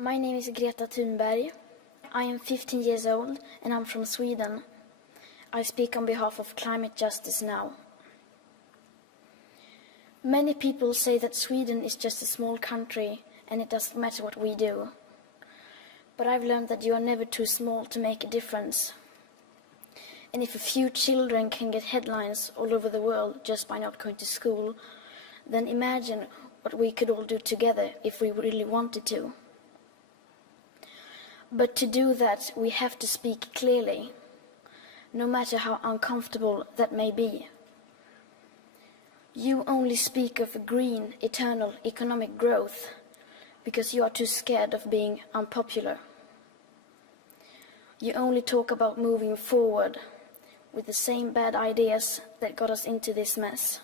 My name is Greta Thunberg. I am 15 years old and I'm from Sweden. I speak on behalf of climate justice now. Many people say that Sweden is just a small country and it doesn't matter what we do. But I've learned that you are never too small to make a difference. And if a few children can get headlines all over the world just by not going to school, then imagine what we could all do together if we really wanted to. But to do that, we have to speak clearly, no matter how uncomfortable that may be. You only speak of green, eternal economic growth because you are too scared of being unpopular. You only talk about moving forward with the same bad ideas that got us into this mess,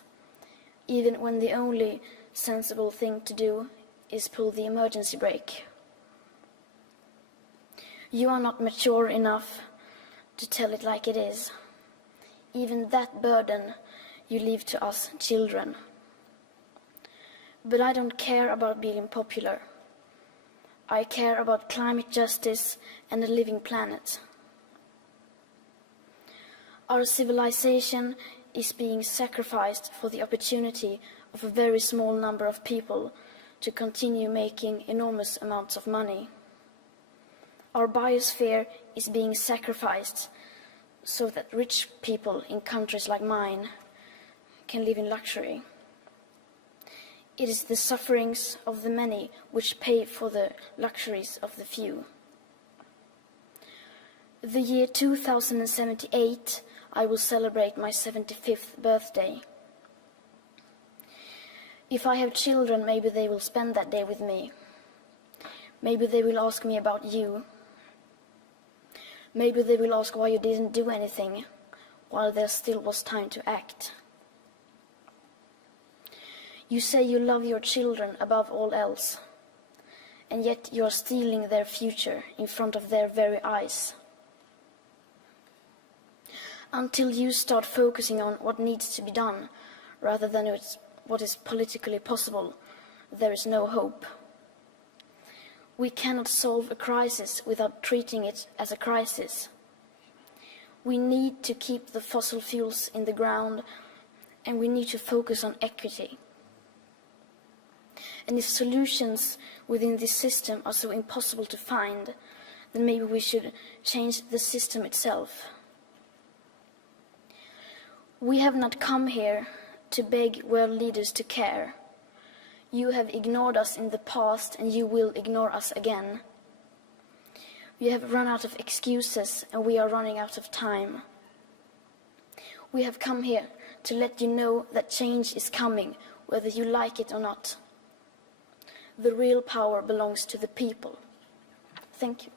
even when the only sensible thing to do is pull the emergency brake. You are not mature enough to tell it like it is. Even that burden you leave to us children. But I don't care about being popular. I care about climate justice and a living planet. Our civilization is being sacrificed for the opportunity of a very small number of people to continue making enormous amounts of money. Our biosphere is being sacrificed so that rich people in countries like mine can live in luxury. It is the sufferings of the many which pay for the luxuries of the few. The year 2078, I will celebrate my 75th birthday. If I have children, maybe they will spend that day with me. Maybe they will ask me about you. Maybe they will ask why you didn't do anything while there still was time to act. You say you love your children above all else, and yet you are stealing their future in front of their very eyes. Until you start focusing on what needs to be done, rather than what is politically possible, there is no hope. We cannot solve a crisis without treating it as a crisis. We need to keep the fossil fuels in the ground, and we need to focus on equity. And if solutions within this system are so impossible to find, then maybe we should change the system itself. We have not come here to beg world leaders to care. You have ignored us in the past and you will ignore us again. We have run out of excuses and we are running out of time. We have come here to let you know that change is coming, whether you like it or not. The real power belongs to the people. Thank you.